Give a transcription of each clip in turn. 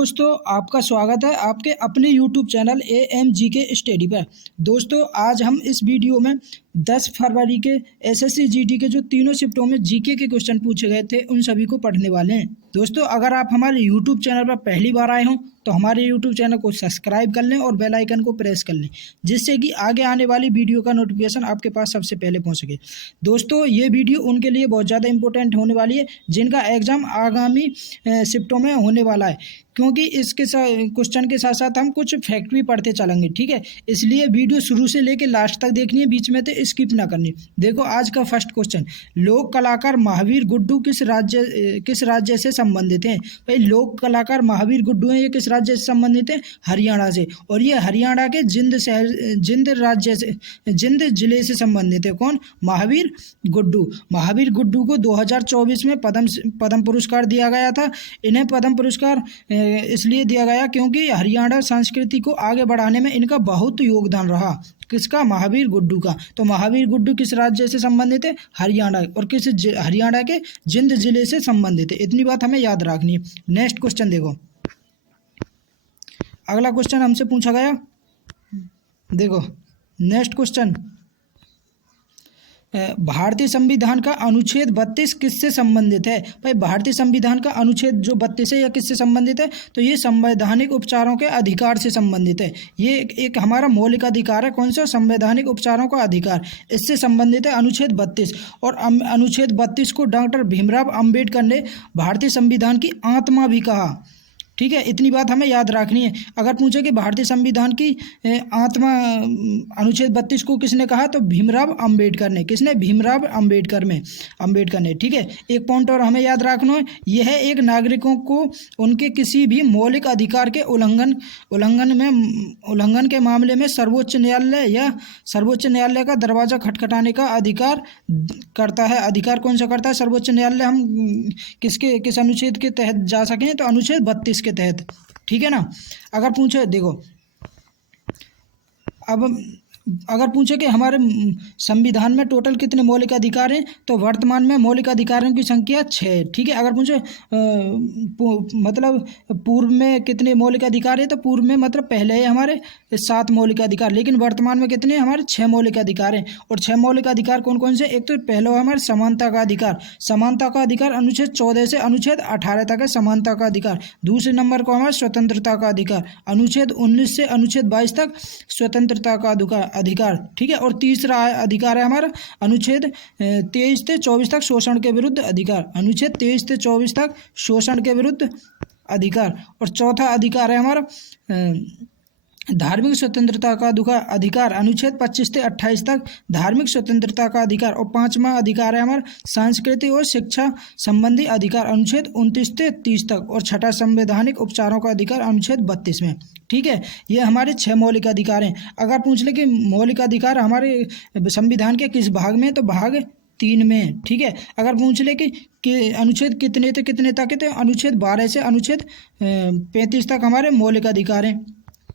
दोस्तों, आपका स्वागत है आपके अपने यूट्यूब चैनल AMGK स्टडी पर। दोस्तों, आज हम इस वीडियो में 10 फरवरी के SSC GT के जो तीनों शिफ्टों में जीके के क्वेश्चन पूछे गए थे उन सभी को पढ़ने वाले हैं। दोस्तों, अगर आप हमारे यूट्यूब चैनल पर पहली बार आए हों तो हमारे यूट्यूब चैनल को सब्सक्राइब कर लें और बेल आइकन को प्रेस कर लें, जिससे कि आगे आने वाली वीडियो का नोटिफिकेशन आपके पास सबसे पहले पहुँच सके। दोस्तों, ये वीडियो उनके लिए बहुत ज़्यादा इंपॉर्टेंट होने वाली है जिनका एग्ज़ाम आगामी शिफ्टों में होने वाला है, क्योंकि इसके क्वेश्चन के साथ साथ हम कुछ फैक्ट भी पढ़ते चलेंगे। ठीक है, इसलिए वीडियो शुरू से लेकर लास्ट तक देखनी है, बीच में तो स्किप ना करनी। देखो, आज का फर्स्ट क्वेश्चन, लोक कलाकार महावीर गुड्डू किस राज्य से संबंधित हैं? भाई, लोक कलाकार महावीर गुड्डू हैं, ये किस राज्य से संबंधित है? हरियाणा से। और ये हरियाणा के जिंद जिले से संबंधित है। कौन? महावीर गुड्डू। महावीर गुड्डू को 2024 में पद्म पुरस्कार दिया गया था। इन्हें पद्म पुरस्कार इसलिए दिया गया क्योंकि हरियाणा संस्कृति को आगे बढ़ाने में इनका बहुत योगदान रहा। किसका? महावीर गुड्डू का। तो महावीर गुड्डू किस राज्य से संबंधित है? हरियाणा। और किस हरियाणा के जिंद जिले से संबंधित है। इतनी बात हमें याद रखनी है। नेक्स्ट क्वेश्चन देखो, अगला क्वेश्चन हमसे पूछा गया। देखो नेक्स्ट क्वेश्चन, भारतीय संविधान का अनुच्छेद 32 किससे संबंधित है? भाई, भारतीय संविधान का अनुच्छेद जो 32 है यह किससे संबंधित है? तो ये संवैधानिक उपचारों के अधिकार से संबंधित है। ये एक हमारा मौलिक अधिकार है। कौन सा? संवैधानिक उपचारों का अधिकार, इससे संबंधित है अनुच्छेद 32। और अनुच्छेद 32 को डॉक्टर भीमराव अम्बेडकर ने भारतीय संविधान की आत्मा भी कहा। ठीक है, इतनी बात हमें याद रखनी है। अगर पूछे कि भारतीय संविधान की आत्मा अनुच्छेद 32 को किसने कहा, तो भीमराव अम्बेडकर ने। किसने? भीमराव अम्बेडकर ने। ठीक है, एक पॉइंट और हमें याद रखना है, यह एक नागरिकों को उनके किसी भी मौलिक अधिकार के उल्लंघन के मामले में सर्वोच्च न्यायालय का दरवाजा खटखटाने का अधिकार करता है। अधिकार कौन सा करता है? सर्वोच्च न्यायालय। हम किस अनुच्छेद के तहत जा सकें? तो अनुच्छेद 32 के तहत। ठीक है ना। अगर पूछे, देखो, अब अगर पूछे कि हमारे संविधान में टोटल कितने मौलिक अधिकार हैं, तो वर्तमान में मौलिक अधिकारों की संख्या 6। ठीक है, अगर पूछे मतलब पूर्व में कितने मौलिक अधिकार है, तो पूर्व में मतलब पहले है हमारे 7 मौलिक अधिकार, लेकिन वर्तमान में कितने? हमारे 6 मौलिक अधिकार हैं। और 6 मौलिक अधिकार कौन कौन से? एक तो पहला है हमारे समानता का अधिकार। समानता का अधिकार अनुच्छेद 14 से अनुच्छेद 18 तक है समानता का अधिकार। दूसरे नंबर को हमारे स्वतंत्रता का अधिकार, अनुच्छेद 19 से अनुच्छेद 22 तक स्वतंत्रता का अधिकार। ठीक है, और तीसरा अधिकार है हमारा अनुच्छेद 23 से 24 तक शोषण के विरुद्ध अधिकार। अनुच्छेद 23 से 24 तक शोषण के विरुद्ध अधिकार। और चौथा अधिकार है हमारा धार्मिक स्वतंत्रता का अधिकार, अनुच्छेद 25 से 28 तक धार्मिक स्वतंत्रता का अधिकार। और पांचवा अधिकार है हमारा सांस्कृतिक और शिक्षा संबंधी अधिकार, अनुच्छेद 29 से 30 तक। और छठा संवैधानिक उपचारों का अधिकार, अनुच्छेद 32 में। ठीक है, ये हमारे 6 मौलिक अधिकार हैं। अगर पूछ ले कि मौलिक अधिकार हमारे संविधान के किस भाग में, तो भाग 3 में। ठीक है, अगर पूछ ले कि अनुच्छेद कितने से कितने तक है, तो अनुच्छेद 12 से अनुच्छेद 35 तक हमारे मौलिक अधिकार हैं।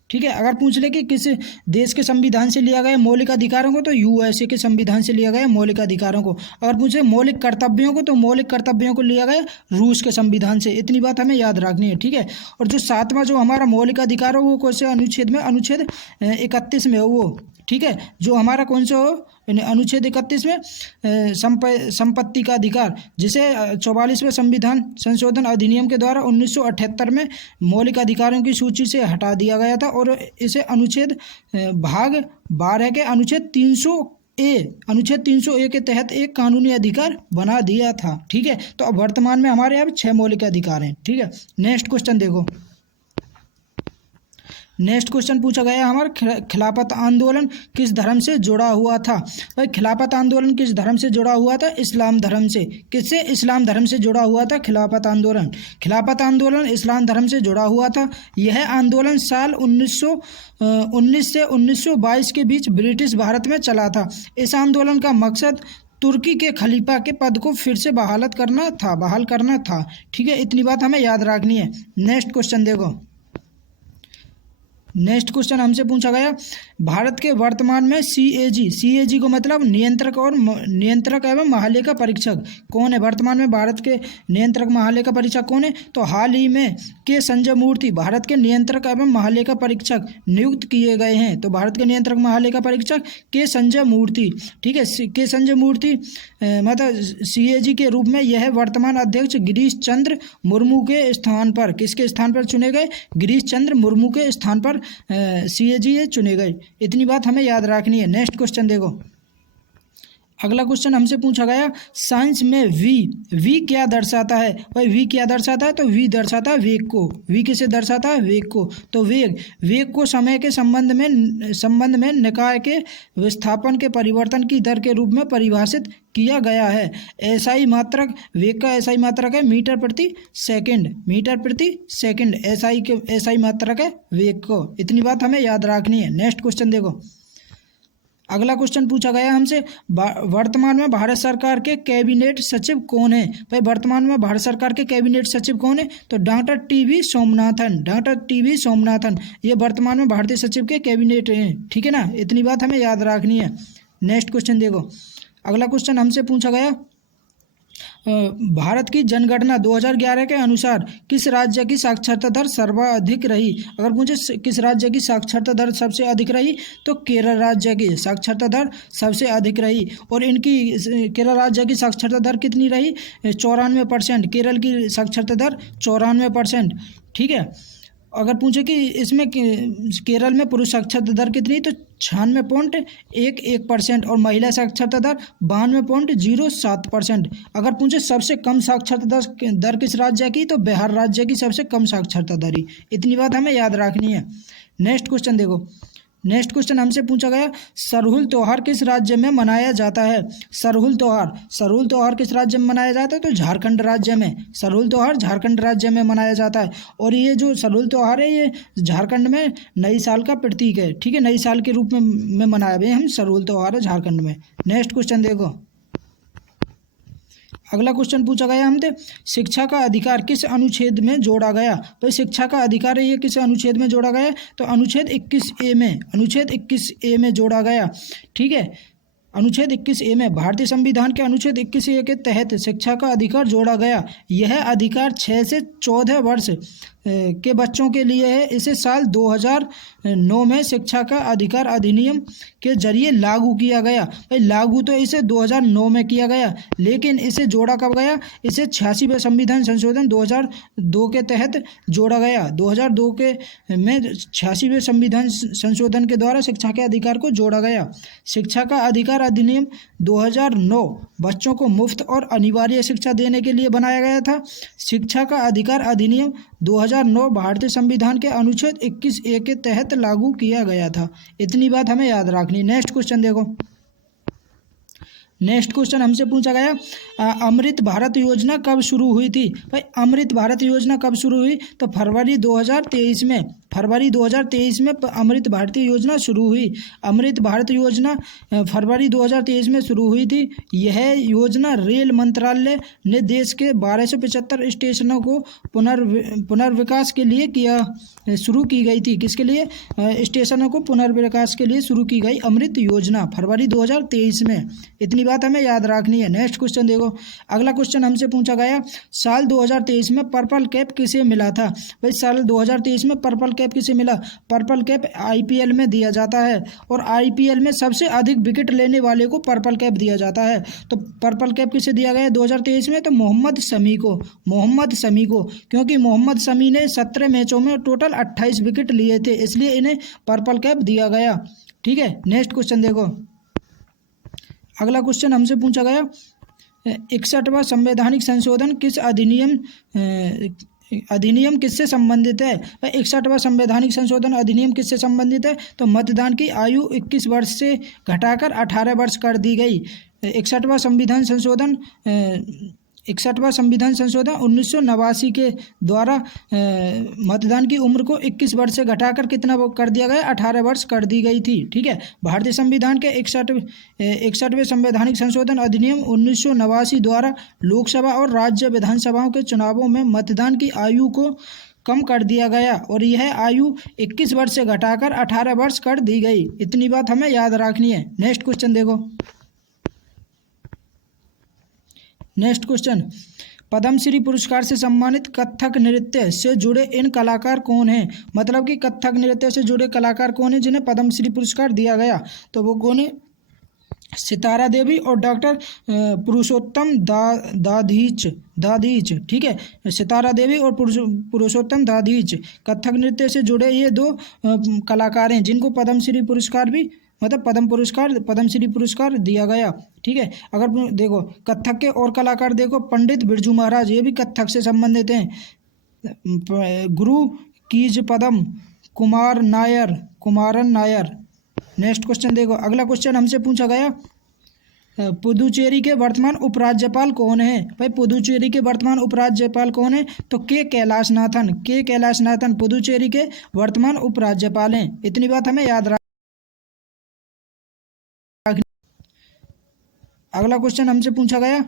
ठीक है, अगर पूछ ले कि किस देश के संविधान से लिया गया मौलिक अधिकारों को, तो USA के संविधान से लिया गया मौलिक अधिकारों को। अगर पूछे मौलिक कर्तव्यों को, तो मौलिक कर्तव्यों को लिया गया रूस के संविधान से। इतनी बात हमें याद रखनी है। ठीक है, और जो 7वां जो हमारा मौलिक अधिकार हो वो कौन से अनुच्छेद में? अनुच्छेद 31 में हो वो। ठीक है, जो हमारा कौन सा हो? अनुच्छेद 31 में संपत्ति का अधिकार, जिसे 44वें संविधान संशोधन अधिनियम के द्वारा 1978 में मौलिक अधिकारों की सूची से हटा दिया गया था। और इसे अनुच्छेद भाग 12 के अनुच्छेद 300A के तहत एक कानूनी अधिकार बना दिया था। ठीक है, तो अब वर्तमान में हमारे यहाँ 6 मौलिक अधिकार हैं। ठीक है, नेक्स्ट क्वेश्चन देखो। नेक्स्ट क्वेश्चन पूछा गया हमारा, खिलाफत आंदोलन किस धर्म से जुड़ा हुआ था? भाई, खिलाफत आंदोलन किस धर्म से जुड़ा हुआ था? इस्लाम धर्म से। किससे? इस्लाम धर्म से जुड़ा हुआ था खिलाफत आंदोलन। खिलाफत आंदोलन इस्लाम धर्म से जुड़ा हुआ था। यह आंदोलन साल 1919 से 1922 के बीच ब्रिटिश भारत में चला था। इस आंदोलन का मकसद तुर्की के खलीफा के पद को फिर से बहाल करना था। ठीक है, इतनी बात हमें याद रखनी है। नेक्स्ट क्वेश्चन देखो, नेक्स्ट क्वेश्चन हमसे पूछा गया, भारत के वर्तमान में सीएजी को मतलब नियंत्रक एवं महालेखा परीक्षक कौन है? वर्तमान में भारत के नियंत्रक महालेखा परीक्षक कौन है? तो हाल ही में के संजय मूर्ति भारत के नियंत्रक एवं महालेखा परीक्षक नियुक्त किए गए हैं। तो भारत के नियंत्रक महालेखा परीक्षक के संजय मूर्ति, ठीक है, के संजय मूर्ति मतलब सीएजी के रूप में यह वर्तमान अध्यक्ष गिरीश चंद्र मुर्मू के स्थान पर, किसके स्थान पर चुने गए? गिरीश चंद्र मुर्मू के स्थान पर सीएजी चुने गए। इतनी बात हमें याद रखनी है। नेक्स्ट क्वेश्चन देखो, अगला क्वेश्चन हमसे पूछा गया, साइंस में वी क्या दर्शाता है? भाई वी क्या दर्शाता है? तो वी दर्शाता है वेग को। वी किसे दर्शाता है? वेग को। तो वेग को समय के संबंध में निकाय के विस्थापन के परिवर्तन की दर के रूप में परिभाषित किया गया है। एसआई मात्रक, वेग का एसआई मात्रक है मीटर प्रति सेकंड एसआई मात्रक है वेग को। इतनी बात हमें याद रखनी है। नेक्स्ट क्वेश्चन देखो, अगला क्वेश्चन पूछा गया हमसे, वर्तमान में भारत सरकार के कैबिनेट सचिव कौन है? भाई वर्तमान में भारत सरकार के कैबिनेट सचिव कौन है? तो डॉक्टर टीवी सोमनाथन ये वर्तमान में भारतीय सचिव के कैबिनेट हैं, ठीक है ना। इतनी बात हमें याद रखनी है। नेक्स्ट क्वेश्चन देखो, अगला क्वेश्चन हमसे पूछा गया, भारत की जनगणना 2011 के अनुसार किस राज्य की साक्षरता दर सर्वाधिक रही? अगर पूछे किस राज्य की साक्षरता दर सबसे अधिक रही, तो केरल राज्य की साक्षरता दर सबसे अधिक रही। और इनकी केरल राज्य की साक्षरता दर कितनी रही? 94%। केरल की साक्षरता दर 94%, ठीक है। अगर पूछे कि इसमें केरल में पुरुष साक्षरता दर कितनी, तो 96.11% और महिला साक्षरता दर 92.07%। अगर पूछे सबसे कम साक्षरता दर किस राज्य की, तो बिहार राज्य की सबसे कम साक्षरता दर ही। इतनी बात हमें याद रखनी है। नेक्स्ट क्वेश्चन देखो, नेक्स्ट क्वेश्चन हमसे पूछा गया, सरहुल त्योहार किस राज्य में मनाया जाता है? सरहुल त्योहार किस राज्य में मनाया जाता है? तो झारखंड राज्य में। सरहुल त्योहार झारखंड राज्य में मनाया जाता है। और ये जो सरहुल त्योहार है, ये झारखंड में नई साल का प्रतीक है, ठीक है, नई साल के रूप में मनाए हुए हम सरहुल त्योहार है झारखंड में। नेक्स्ट क्वेश्चन देखो, अगला क्वेश्चन पूछा गया हमसे, शिक्षा का अधिकार किस अनुच्छेद में जोड़ा गया? तो शिक्षा का अधिकार है ये किस अनुच्छेद में जोड़ा गया? तो अनुच्छेद 21A में जोड़ा गया, ठीक है। अनुच्छेद 21A में, भारतीय संविधान के अनुच्छेद 21A के तहत शिक्षा का अधिकार जोड़ा गया। यह अधिकार 6 से 14 वर्ष के बच्चों के लिए है। इसे साल 2009 में शिक्षा का अधिकार अधिनियम के जरिए लागू किया गया। भाई लागू तो इसे 2009 में किया गया, लेकिन इसे जोड़ा कब गया? इसे 86वें संविधान संशोधन 2002 के तहत जोड़ा गया। 2002 में 86वें संविधान संशोधन के द्वारा शिक्षा के अधिकार को जोड़ा गया। शिक्षा का अधिकार अधिनियम 2009 बच्चों को मुफ्त और अनिवार्य शिक्षा देने के लिए बनाया गया था। शिक्षा का अधिकार अधिनियम 2009 भारतीय संविधान के अनुच्छेद 21A के तहत लागू किया गया था। इतनी बात हमें याद रखनी। नेक्स्ट क्वेश्चन देखो, नेक्स्ट क्वेश्चन हमसे पूछा गया, अमृत भारत योजना कब शुरू हुई थी? भाई अमृत भारत योजना कब शुरू हुई? तो फरवरी 2023 में अमृत भारत योजना शुरू हुई। अमृत भारत योजना फरवरी 2023 में शुरू हुई थी। यह योजना रेल मंत्रालय ने देश के 1275 स्टेशनों को पुनर्विकास के लिए शुरू की गई थी। किसके लिए? स्टेशनों को पुनर्विकास के लिए शुरू की गई अमृत योजना फरवरी 2023 में। इतनी बात हमें याद रखनी है। नेक्स्ट क्वेश्चन देखो, अगला क्वेश्चन हमसे पूछा गया, साल 2023 में पर्पल कैप किसे मिला था? भाई साल 2023 में पर्पल कैप किसे मिला? पर्पल कैप आईपीएल में दिया जाता है, और आईपीएल में सबसे अधिक विकेट लेने वाले को पर्पल कैप दिया जाता है। तो पर्पल कैप किसे दिया गया 2023 में? तो मोहम्मद शमी को, क्योंकि मोहम्मद शमी ने 17 मैचों में टोटल 28 विकेट लिए थे, इसलिए इन्हें पर्पल कैप दिया गया, ठीक है। नेक्स्ट क्वेश्चन देखो, अगला क्वेश्चन हमसे पूछा गया, 61वां संवैधानिक संशोधन किस अधिनियम किससे संबंधित है? 61वां संवैधानिक संशोधन अधिनियम किससे संबंधित है? तो मतदान की आयु 21 वर्ष से घटाकर 18 वर्ष कर दी गई। 61वां संविधान संशोधन 1989 के द्वारा मतदान की उम्र को 21 वर्ष से घटाकर कितना कर दिया गया? 18 वर्ष कर दी गई थी, ठीक है। भारतीय संविधान के 61वें संवैधानिक संशोधन अधिनियम 1989 द्वारा लोकसभा और राज्य विधानसभाओं के चुनावों में मतदान की आयु को कम कर दिया गया और यह आयु 21 वर्ष से घटाकर 18 वर्ष कर दी गई। इतनी बात हमें याद रखनी है। नेक्स्ट क्वेश्चन देखो। नेक्स्ट क्वेश्चन, पद्मश्री पुरस्कार से सम्मानित कथक नृत्य से जुड़े इन कलाकार कौन हैं? मतलब कि कथक नृत्य से जुड़े कलाकार कौन हैं जिन्हें पद्मश्री पुरस्कार दिया गया? तो वो कौन है? सितारा देवी और डॉक्टर पुरुषोत्तम दाधीच। ठीक है, सितारा देवी और पुरुषोत्तम दाधीच कथक नृत्य से जुड़े ये दो कलाकार हैं जिनको पद्मश्री पुरस्कार भी मतलब पद्मश्री पुरस्कार दिया गया। ठीक है, अगर देखो कथक के और कलाकार देखो, पंडित बिरजू महाराज, ये भी कथक से संबंधित हैं। गुरु कीज पदम कुमारन नायर। नेक्स्ट क्वेश्चन देखो। अगला क्वेश्चन हमसे पूछा गया, पुदुचेरी के वर्तमान उपराज्यपाल कौन है? भाई पुदुचेरी के वर्तमान उपराज्यपाल कौन है? तो के कैलाशनाथन पुदुचेरी के वर्तमान उपराज्यपाल हैं। इतनी बात हमें याद रखनी। अगला क्वेश्चन हमसे पूछा गया,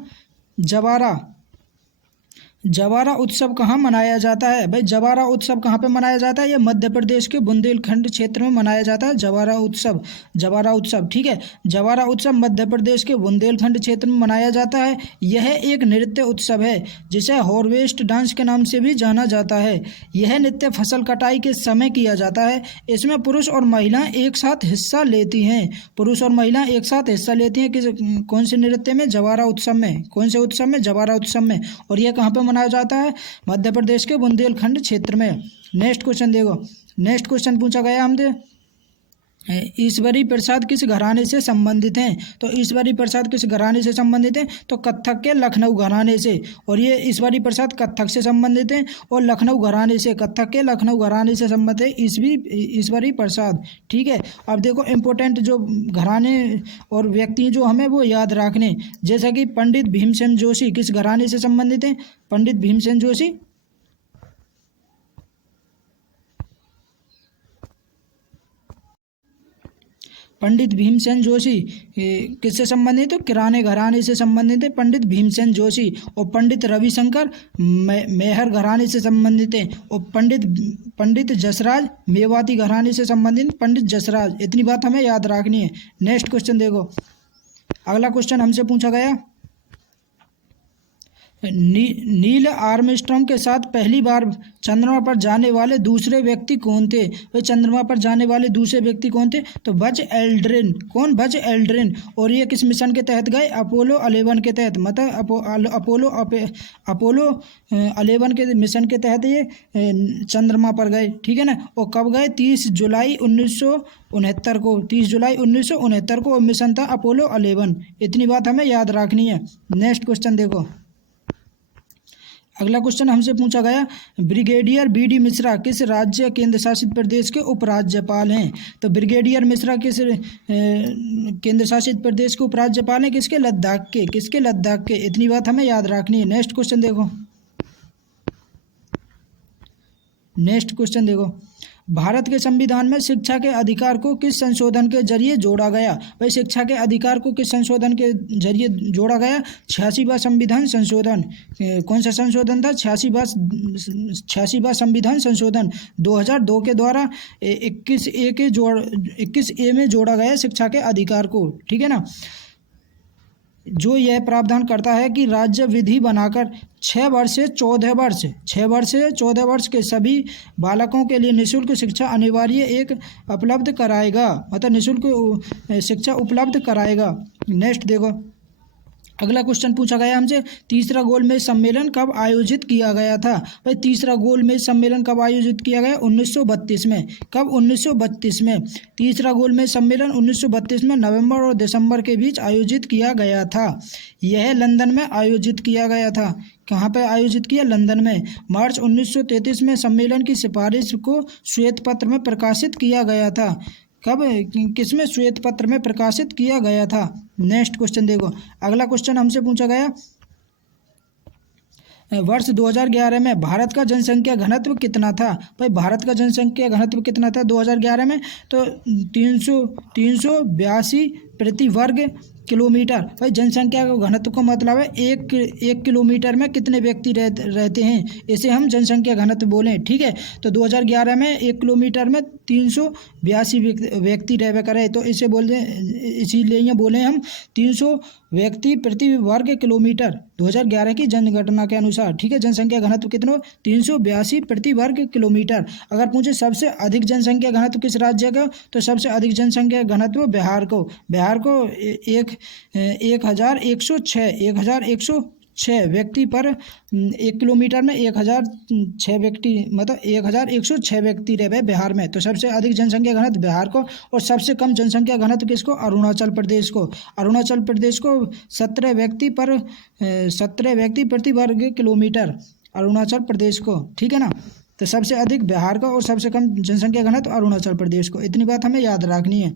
जवारा उत्सव कहाँ मनाया जाता है? भाई जवारा उत्सव कहाँ पे मनाया जाता है? ये मध्य प्रदेश के बुंदेलखंड क्षेत्र में मनाया जाता है जवारा उत्सव। ठीक है, जवारा उत्सव मध्य प्रदेश के बुंदेलखंड क्षेत्र में मनाया जाता है। यह एक नृत्य उत्सव है जिसे हार्वेस्ट डांस के नाम से भी जाना जाता है। यह नृत्य फसल कटाई के समय किया जाता है। इसमें पुरुष और महिलाएं एक साथ हिस्सा लेती हैं। किस कौन से नृत्य में? जवारा उत्सव में। कौन से उत्सव में? जवारा उत्सव में। और यह कहाँ पे मनाया जाता है? मध्य प्रदेश के बुंदेलखंड क्षेत्र में। नेक्स्ट क्वेश्चन देखो। नेक्स्ट क्वेश्चन पूछा गया हमसे, ईश्वरी प्रसाद किस घराने से संबंधित हैं? तो ईश्वरी प्रसाद किस घराने से संबंधित हैं? तो कथक के लखनऊ घराने से। और ये ईश्वरी प्रसाद कथक से संबंधित हैं और लखनऊ घराने से, कथक के लखनऊ घराने से संबंधित है ईश्वरी प्रसाद। ठीक है, अब देखो इम्पोर्टेंट जो घराने और व्यक्ति जो हमें वो याद रखने, जैसा कि पंडित भीमसेन जोशी किस घराने से संबंधित हैं? पंडित भीमसेन जोशी किससे संबंधित? तो किराने घराने से संबंधित है पंडित भीमसेन जोशी। और पंडित रविशंकर मेहर घराने से संबंधित है। और पंडित जसराज मेवाती घराने से संबंधित पंडित जसराज। इतनी बात हमें याद रखनी है। नेक्स्ट क्वेश्चन देखो। अगला क्वेश्चन हमसे पूछा गया, नील आर्मस्ट्रांग के साथ पहली बार चंद्रमा पर जाने वाले दूसरे व्यक्ति कौन थे? वे चंद्रमा पर जाने वाले दूसरे व्यक्ति कौन थे? तो बज एल्ड्रिन। कौन? Buzz Aldrin. और ये किस मिशन के तहत गए? अपोलो 11 के तहत। मतलब अपोलो 11 के मिशन के तहत ये चंद्रमा पर गए। ठीक है ना। और कब गए? 30 जुलाई 1969 को। 30 जुलाई 1969 को मिशन था अपोलो 11। इतनी बात हमें याद रखनी है। नेक्स्ट क्वेश्चन देखो। अगला क्वेश्चन हमसे पूछा गया, ब्रिगेडियर बी.डी. मिश्रा किस राज्य केंद्र शासित प्रदेश के उपराज्यपाल हैं? तो ब्रिगेडियर मिश्रा किस केंद्र शासित प्रदेश के उपराज्यपाल हैं? किसके? लद्दाख के। इतनी बात हमें याद रखनी है। नेक्स्ट क्वेश्चन देखो। भारत के संविधान में शिक्षा के अधिकार को किस संशोधन के जरिए जोड़ा गया? भाई शिक्षा के अधिकार को किस संशोधन के जरिए जोड़ा गया? 86वां संविधान संशोधन। कौन सा संशोधन था? 86वां संविधान संशोधन 2002 के द्वारा 21A में जोड़ा गया शिक्षा के अधिकार को। ठीक है ना। जो यह प्रावधान करता है कि राज्य विधि बनाकर 6 वर्ष से 14 वर्ष के सभी बालकों के लिए निःशुल्क शिक्षा अनिवार्य उपलब्ध कराएगा। मतलब निःशुल्क शिक्षा उपलब्ध कराएगा। नेक्स्ट देखो। अगला क्वेश्चन पूछा गया हमसे, तीसरा गोलमेज सम्मेलन कब आयोजित किया गया था? भाई तीसरा गोलमेज सम्मेलन कब आयोजित किया गया? 1932 में। कब? 1932 में। तीसरा गोलमेज सम्मेलन 1932 में नवंबर और दिसंबर के बीच आयोजित किया गया था। यह लंदन में आयोजित किया गया था। कहाँ पे आयोजित किया? लंदन में। मार्च 1933 में सम्मेलन की सिफारिश को श्वेत पत्र में प्रकाशित किया गया था। कब? किसमें? श्वेत पत्र में प्रकाशित किया गया था। नेक्स्ट क्वेश्चन देखो। अगला क्वेश्चन हमसे पूछा गया, वर्ष 2011 में भारत का जनसंख्या घनत्व कितना था? भाई भारत का जनसंख्या घनत्व कितना था 2011 में? तो 382 प्रति वर्ग किलोमीटर। भाई जनसंख्या का घनत्व का मतलब है एक किलोमीटर में कितने व्यक्ति रहते हैं, इसे हम जनसंख्या घनत्व बोलें। ठीक है, तो 2011 में 1 किलोमीटर में 382 व्यक्ति रह करे, तो इसे बोलते इसीलिए बोले हम 300 व्यक्ति प्रति वर्ग किलोमीटर 2011 की जनगणना के अनुसार। ठीक है, जनसंख्या घनत्व कितना 382 प्रति वर्ग किलोमीटर। अगर पूछे सबसे अधिक जनसंख्या घनत्व किस राज्य का, तो सबसे अधिक जनसंख्या घनत्व बिहार को 1106 व्यक्ति पर 1 किलोमीटर में 1006 व्यक्ति, मतलब 1106 व्यक्ति रहे बिहार में। तो सबसे अधिक जनसंख्या घनत्व बिहार को, और सबसे कम जनसंख्या घनत्व किसको, अरुणाचल प्रदेश को। अरुणाचल प्रदेश को 17 व्यक्ति प्रति वर्ग किलोमीटर, अरुणाचल प्रदेश को। ठीक है ना, तो सबसे अधिक बिहार का और सबसे कम जनसंख्या घनत्व अरुणाचल प्रदेश को। इतनी बात हमें याद रखनी है।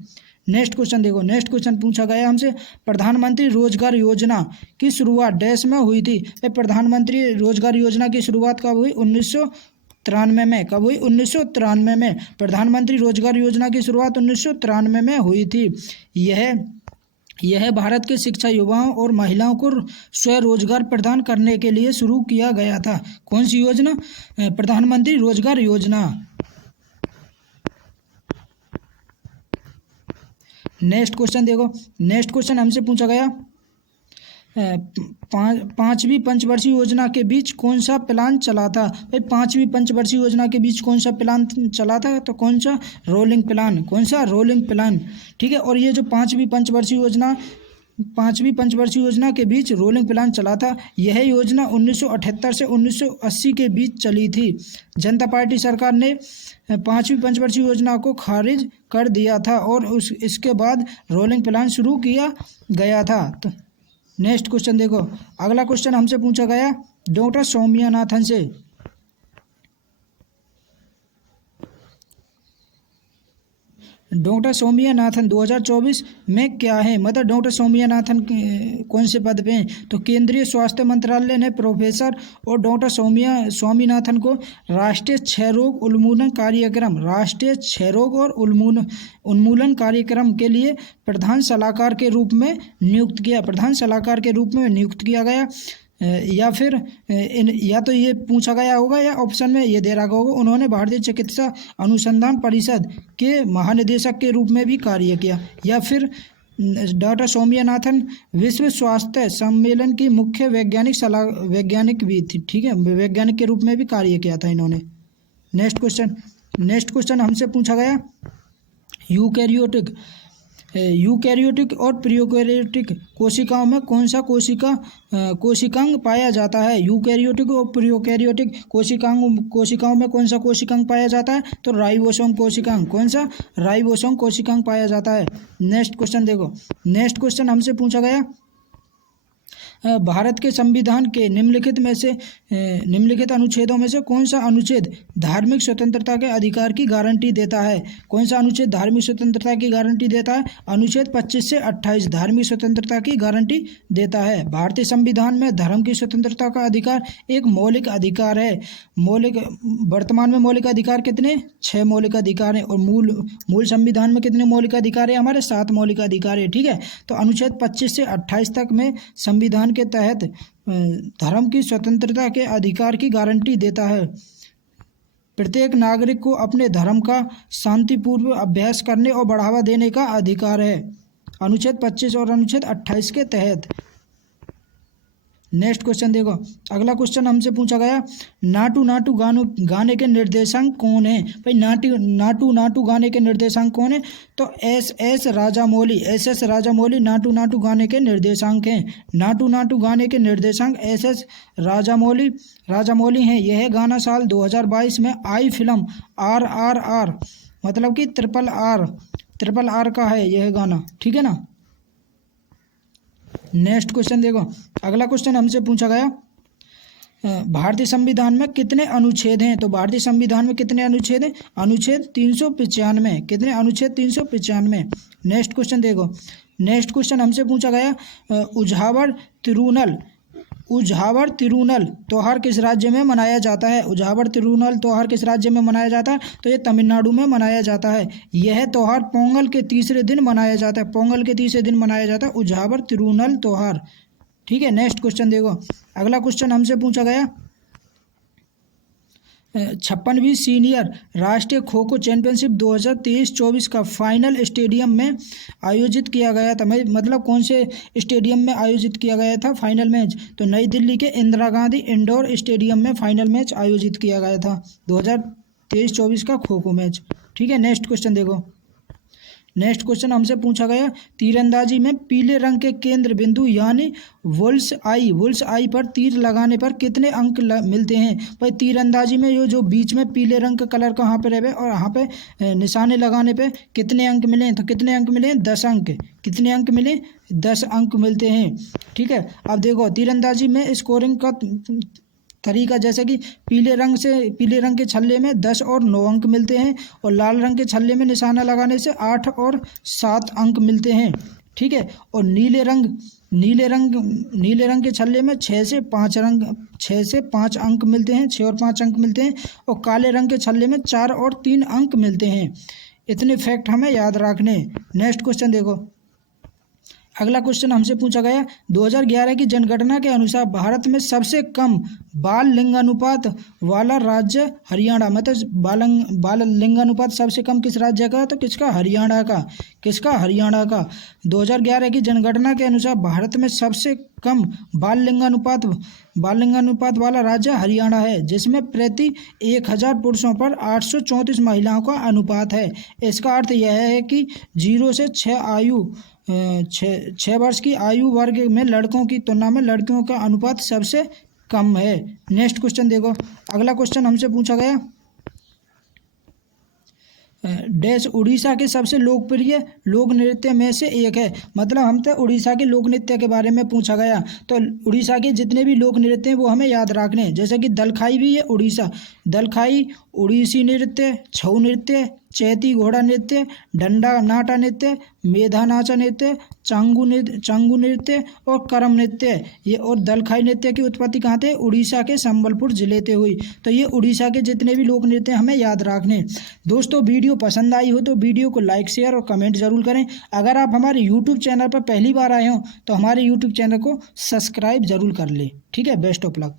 नेक्स्ट क्वेश्चन देखो, नेक्स्ट क्वेश्चन पूछा गया हमसे, प्रधानमंत्री रोजगार योजना की शुरुआत डैश में हुई थी। प्रधानमंत्री रोजगार योजना की शुरुआत कब हुई, 1993 में। कब हुई, 1993 में। प्रधानमंत्री रोजगार योजना की शुरुआत 1993 में हुई थी। यह भारत के शिक्षा, युवाओं और महिलाओं को स्वरोजगार प्रदान करने के लिए शुरू किया गया था। कौन सी योजना, प्रधानमंत्री रोजगार योजना। नेक्स्ट क्वेश्चन देखो, नेक्स्ट क्वेश्चन हमसे पूछा गया, पांचवी पंचवर्षीय योजना के बीच कौन सा प्लान चला था। भाई पांचवी पंचवर्षीय योजना के बीच कौन सा प्लान चला था, तो कौन सा, रोलिंग प्लान। कौन सा, रोलिंग प्लान। ठीक है, और ये जो पांचवी पंचवर्षीय योजना के बीच रोलिंग प्लान चला था, यह योजना 1978 से 1980 के बीच चली थी। जनता पार्टी सरकार ने पांचवी पंचवर्षीय योजना को खारिज कर दिया था और इसके बाद रोलिंग प्लान शुरू किया गया था। तो नेक्स्ट क्वेश्चन देखो, अगला क्वेश्चन हमसे पूछा गया डॉक्टर सौम्यनाथन से। डॉक्टर सौम्यनाथन 2024 में क्या है, मतलब डॉक्टर सौम्यनाथन कौन से पद पे हैं, तो केंद्रीय स्वास्थ्य मंत्रालय ने प्रोफेसर और डॉक्टर स्वामीनाथन को राष्ट्रीय क्षयरोग और उन्मूलन कार्यक्रम के लिए प्रधान सलाहकार के रूप में नियुक्त किया गया। या तो ये पूछा गया होगा या ऑप्शन में ये दे रखा होगा, उन्होंने भारतीय चिकित्सा अनुसंधान परिषद के महानिदेशक के रूप में भी कार्य किया, या फिर डॉक्टर सौम्यनाथन विश्व स्वास्थ्य सम्मेलन की मुख्य वैज्ञानिक भी थी। ठीक है, वैज्ञानिक के रूप में भी कार्य किया था इन्होंने। नेक्स्ट क्वेश्चन हमसे पूछा गया यूकैरियोटिक और प्रोकैरियोटिक कोशिकाओं में कौन सा कोशिकांग पाया जाता है। यूकैरियोटिक और प्रोकैरियोटिक कोशिकाओं में कौन सा कोशिकांग पाया जाता है, तो राइबोसोम कोशिकांग। कौन सा, राइबोसोम कोशिकांग पाया जाता है। नेक्स्ट क्वेश्चन देखो, नेक्स्ट क्वेश्चन हमसे पूछा गया भारत के संविधान के निम्नलिखित अनुच्छेदों में से कौन सा अनुच्छेद धार्मिक स्वतंत्रता के अधिकार की गारंटी देता है। कौन सा अनुच्छेद धार्मिक स्वतंत्रता की गारंटी देता है, अनुच्छेद 25 से 28 धार्मिक स्वतंत्रता की गारंटी देता है। भारतीय संविधान में धर्म की स्वतंत्रता का अधिकार एक मौलिक अधिकार है। वर्तमान में मौलिक अधिकार कितने, 6 मौलिक अधिकार हैं, और मूल संविधान में कितने मौलिक अधिकार है, हमारे 7 मौलिक अधिकार है। ठीक है, तो अनुच्छेद 25 से 28 तक में संविधान के तहत धर्म की स्वतंत्रता के अधिकार की गारंटी देता है। प्रत्येक नागरिक को अपने धर्म का शांतिपूर्वक अभ्यास करने और बढ़ावा देने का अधिकार है, अनुच्छेद 25 और अनुच्छेद 28 के तहत। नेक्स्ट क्वेश्चन देखो, अगला क्वेश्चन हमसे पूछा गया नाटू नाटू गाने के निर्देशक कौन है। भाई नाटू गाने के निर्देशक कौन है, तो एस राजामौली नाटू नाटू गाने के निर्देशक हैं। नाटू गाने के निर्देशक एस राजामौली हैं। यह गाना साल 2022 में आई फिल्म RRR मतलब कि ट्रिपल आर का है यह गाना। ठीक है ना। नेक्स्ट क्वेश्चन देखो, अगला क्वेश्चन हमसे पूछा गया भारतीय संविधान में कितने अनुच्छेद हैं, तो भारतीय संविधान में कितने अनुच्छेद हैं, अनुच्छेद 395। कितने, अनुच्छेद 395। नेक्स्ट क्वेश्चन देखो, नेक्स्ट क्वेश्चन हमसे पूछा गया उझावर तिरुनल त्योहार किस राज्य में मनाया जाता है? उझावर तिरुनल त्योहार किस राज्य में मनाया जाता है? तो ये तमिलनाडु में मनाया जाता है। यह त्योहार पोंगल के तीसरे दिन मनाया जाता है। पोंगल के तीसरे दिन मनाया जाता है उझावर तिरुनल त्योहार। ठीक है, नेक्स्ट क्वेश्चन देखो। अगला क्वेश्चन हमसे पूछा गया 56वीं सीनियर राष्ट्रीय खो खो चैंपियनशिप 2023-24 का फाइनल स्टेडियम में आयोजित किया गया था। मतलब कौन से स्टेडियम में आयोजित किया गया था फाइनल मैच? तो नई दिल्ली के इंदिरा गांधी इंडोर स्टेडियम में फाइनल मैच आयोजित किया गया था 2023-24 का खो खो मैच। ठीक है, नेक्स्ट क्वेश्चन देखो। नेक्स्ट क्वेश्चन हमसे पूछा गया तीरंदाजी में पीले रंग के केंद्र बिंदु यानी वुल्स आई पर तीर लगाने पर कितने अंक मिलते हैं? भाई तीरंदाजी में ये जो बीच में पीले रंग का कलर कहाँ पे रहे और यहाँ पे निशाने लगाने पे कितने अंक मिले हैं? तो कितने अंक मिले? 10 अंक। कितने अंक मिले? 10 अंक मिलते हैं। ठीक है, अब देखो तीरंदाजी में स्कोरिंग का तरीका, जैसे कि पीले रंग के छल्ले में 10 और 9 अंक मिलते हैं और लाल रंग के छल्ले में निशाना लगाने से 8 और 7 अंक मिलते हैं। ठीक है, और नीले रंग के छल्ले में 6 से 5 अंक मिलते हैं, 6 और 5 अंक मिलते हैं और काले रंग के छल्ले में 4 और 3 अंक मिलते हैं। इतने फैक्ट हमें याद रखने। नेक्स्ट क्वेश्चन देखो। अगला क्वेश्चन हमसे पूछा गया 2011 की जनगणना के अनुसार भारत में सबसे कम बाल लिंगानुपात वाला राज्य हरियाणा। मतलब बाल लिंगानुपात सबसे कम किस राज्य का? तो किसका? हरियाणा का। किसका? हरियाणा का। 2011 की जनगणना के अनुसार भारत में सबसे कम बाल लिंगानुपात वाला राज्य हरियाणा है, जिसमें प्रति 1000 पुरुषों पर 834 महिलाओं का अनुपात है। इसका अर्थ यह है कि 0 से 6 वर्ष की आयु वर्ग में लड़कों की तुलना में लड़कियों का अनुपात सबसे कम है। नेक्स्ट क्वेश्चन देखो। अगला क्वेश्चन हमसे पूछा गया डैश उड़ीसा के सबसे लोकप्रिय लोक नृत्य में से एक है। मतलब हम तो उड़ीसा के लोक नृत्य के बारे में पूछा गया, तो उड़ीसा के जितने भी लोक नृत्य हैं वो हमें याद रखने हैं। जैसे कि दलखाई भी है उड़ीसा, दलखाई, उड़ीसी नृत्य, छऊ नृत्य, चैती घोड़ा नृत्य, डंडा नाटा नृत्य, मेधा नाचा नृत्य, चांगू नृत्य और करम नृत्य। ये और दलखाई नृत्य की उत्पत्ति कहाँ थे? उड़ीसा के संबलपुर जिले से हुई। तो ये उड़ीसा के जितने भी लोक नृत्य हमें याद रखने। दोस्तों वीडियो पसंद आई हो तो वीडियो को लाइक शेयर और कमेंट जरूर करें। अगर आप हमारे यूट्यूब चैनल पर पहली बार आए हो तो हमारे यूट्यूब चैनल को सब्सक्राइब जरूर कर लें। ठीक है, बेस्ट ऑफ लक।